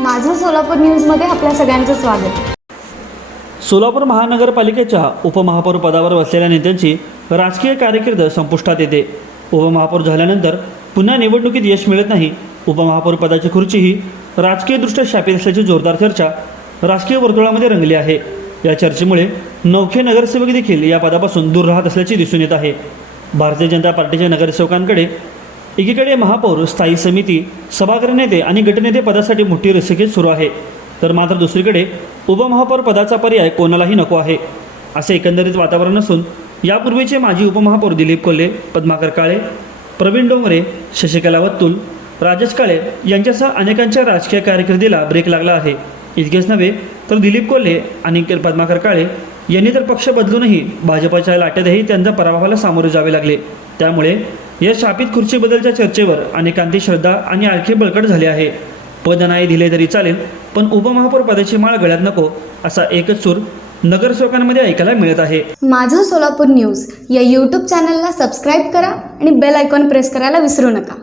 माझं सोलापूर न्यूजमध्ये आपल्या सगळ्यांचं स्वागत. सोलापूर महानगरपालिकेच्या उपमहापौर पदावर बसलेल्या नेत्यांची राजकीय कारकीर्द संपुष्टात येते. उपमहापौर झाल्यानंतर पुन्हा निवडणुकीत यश मिळत नाही. उपमहापौर पदाची खुर्चीही राजकीयदृष्ट्या शापित असल्याची जोरदार चर्चा राजकीय वर्तुळामध्ये रंगली आहे. या चर्चेमुळे नौखे नगरसेवक देखील या पदापासून दूर राहत असल्याचे दिसून येत आहे. भारतीय जनता पार्टीच्या नगरसेवकांकडे एकीकडे महापौर स्थायी समिती सभागृह नेते आणि गटनेते पदासाठी मोठी रसिकेत सुरू आहे. तर मात्र दुसरीकडे उपमहापौर पदाचा पर्याय कोणालाही नको आहे. असे एकंदरीत वातावरण असून यापूर्वीचे माजी उपमहापौर दिलीप कोल्हे पद्माकर काळे प्रवीण डोंगरे शशिकला वत्तुल राजेश काळे यांच्यासह अनेकांच्या राजकीय कारकिर्दीला ब्रेक लागला आहे. इतकेच नव्हे तर दिलीप कोल्हे आणि पद्माकर काळे यांनी तर पक्ष बदलूनही भाजपच्या लाटेतही त्यांच्या पराभवाला सामोरे जावे लागले. त्यामुळे या शापित खुर्चीबद्दलच्या चर्चेवर अनेकांची श्रद्धा आणि आणखी बळकट झाली आहे. पद नाही दिले तरी चालेल पण उपमहापौर पदाची माळ गळ्यात नको असा एकच सूर नगरसेवकांमध्ये ऐकायला मिळत आहे. माझं सोलापूर न्यूज या यूट्यूब चॅनलला सबस्क्राईब करा आणि बेल आयकॉन प्रेस करायला विसरू नका.